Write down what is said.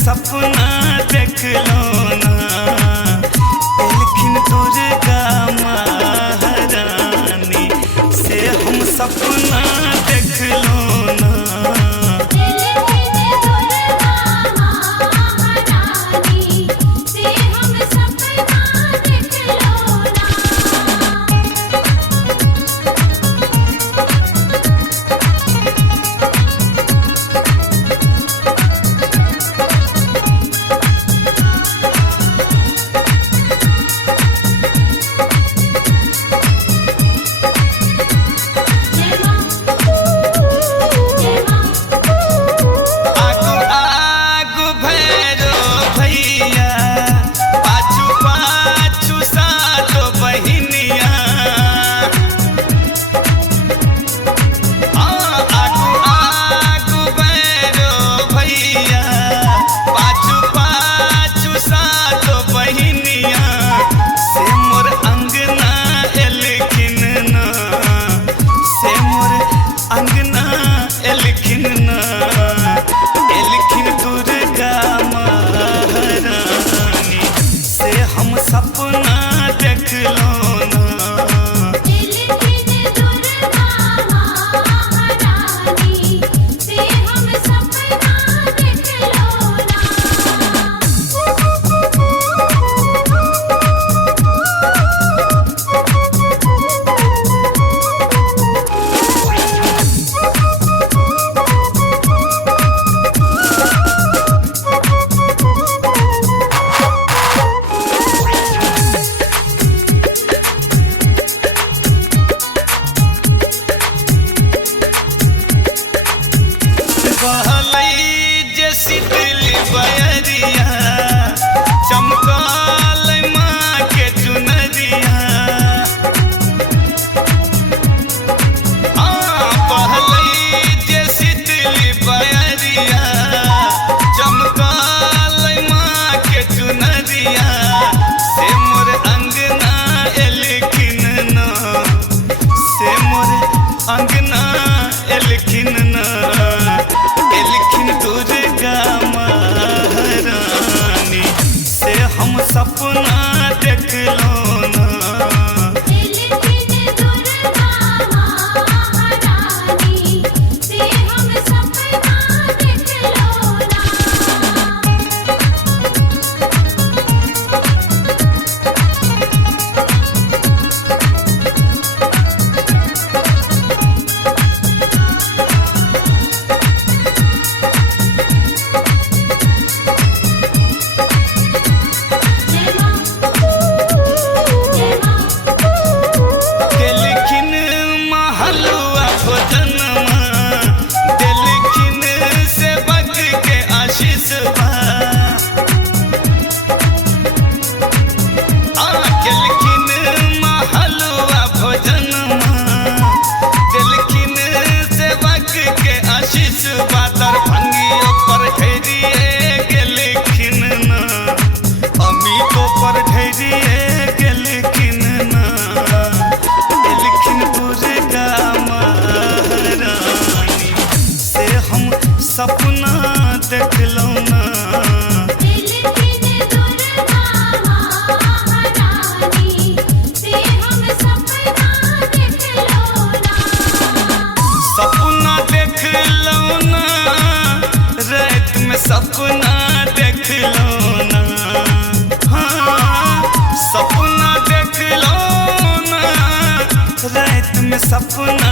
सपना देख लो ना, लेकिन दुर्गा महारानी से हम सपना देख लो ना। सपना देख लो ना, शीतली बयरिया चमकाल माँ के चुनरिया, पहली जे शीतली बयरिया चमकाल माँ के चुनरिया, से मोर अंगना एलखिन ना, से मोर अंगना एलखिन ना, एलखिन दुर्गा महारानी से हम सपना देख लो ना। सपना देख लो ना, सपना देख लो ना, रात में सपना देख लो ना, हाँ सपना देख लो ना, रात में सपना